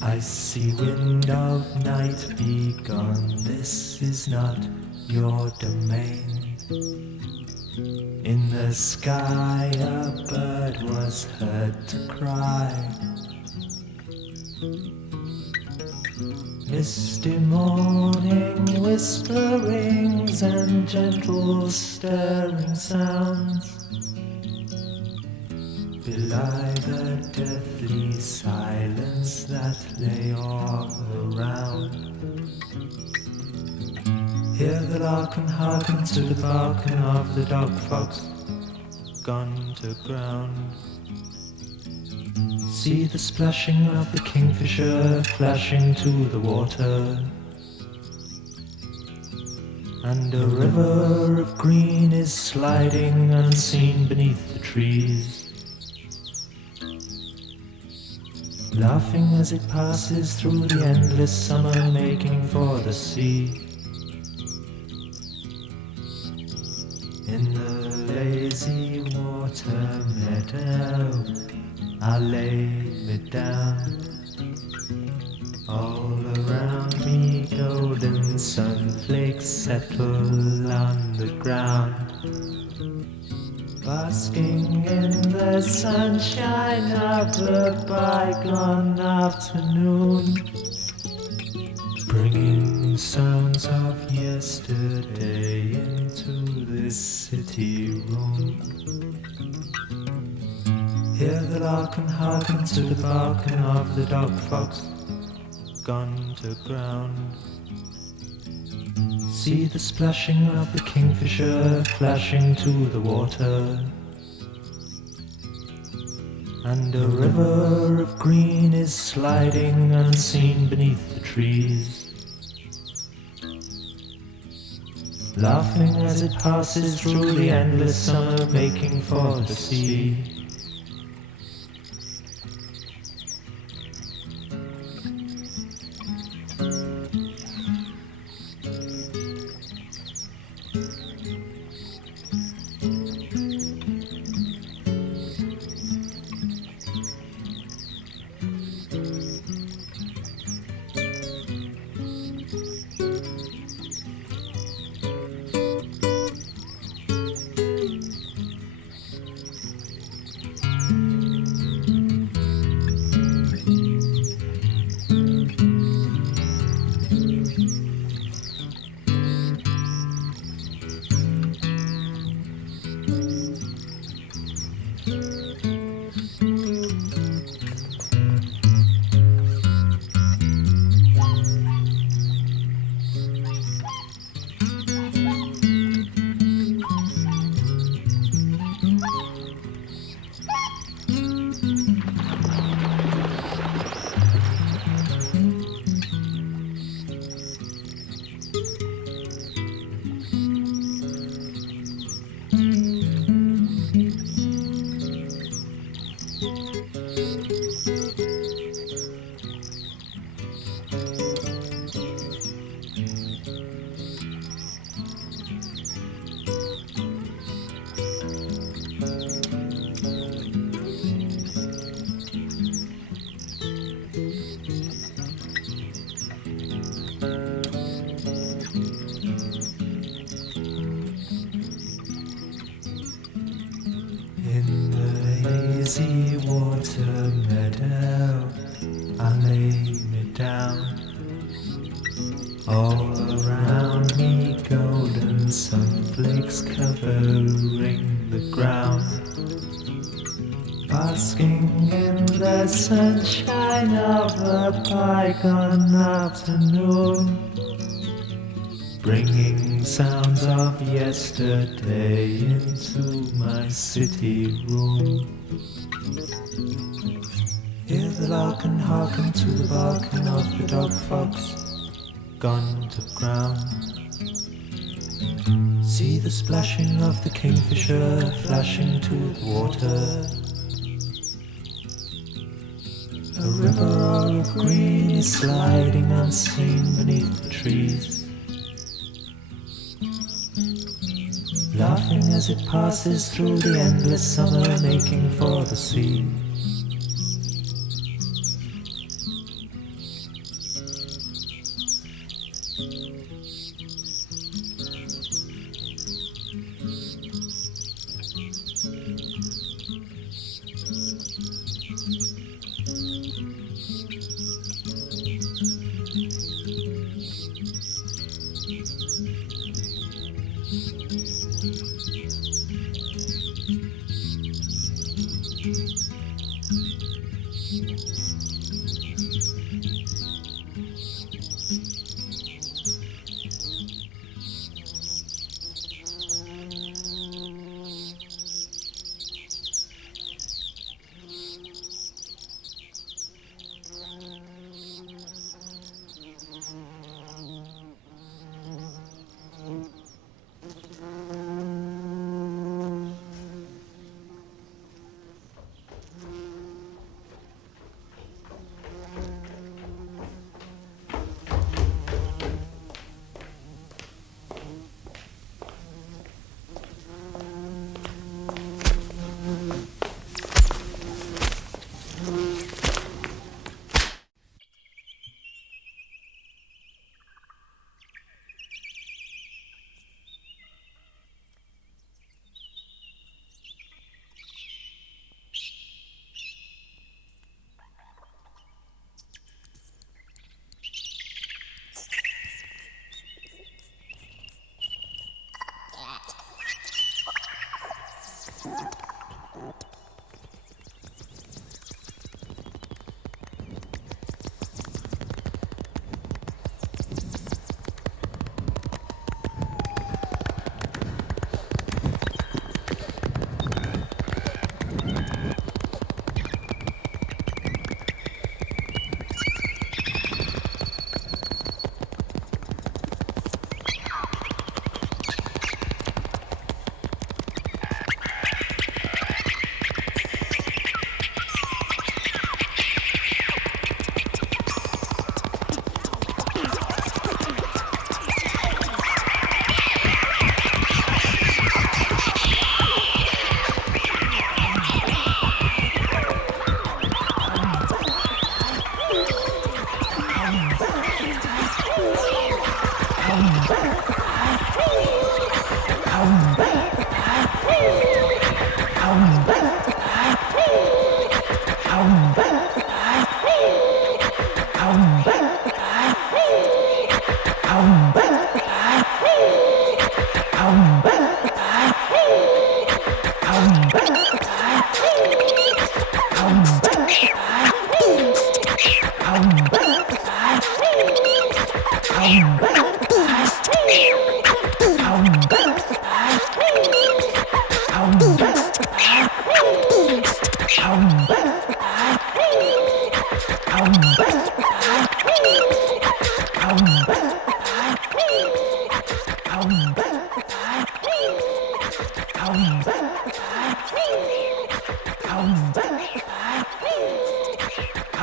Icy wind of night, be gone, this is not your domain. In the sky a bird was heard to cry. Misty morning whisperings and gentle stirring sounds belie the deathly silence that lay all around. Hear the lark and hearken to the barking of the dog fox gone to ground. See the splashing of the kingfisher flashing to the water, and a river of green is sliding unseen beneath the trees, laughing as it passes through the endless summer, making for the sea. In the lazy water meadow I lay me down. All around me golden sunflakes settle on the ground, basking in the sunshine of a bygone afternoon, bringing sounds of yesterday into this city room. Hear the lark and hearken to the barking of the dog fox gone to ground. See the splashing of the kingfisher flashing to the water, and a river of green is sliding unseen beneath the trees, laughing as it passes through the endless summer, making for the sea. Lazy water meadow, I lay me down. All around me golden sunflakes covering the ground, basking in the sunshine of a bygone afternoon, bringing sounds of yesterday into my city room. Hear the lark and hearken to the barking of the dog fox gone to ground. See the splashing of the kingfisher flashing to the water. A river of green is sliding unseen beneath the trees, laughing as it passes through the endless summer, making for the sea.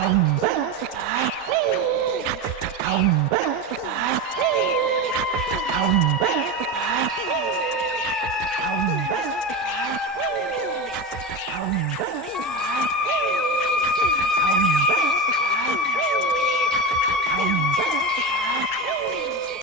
Come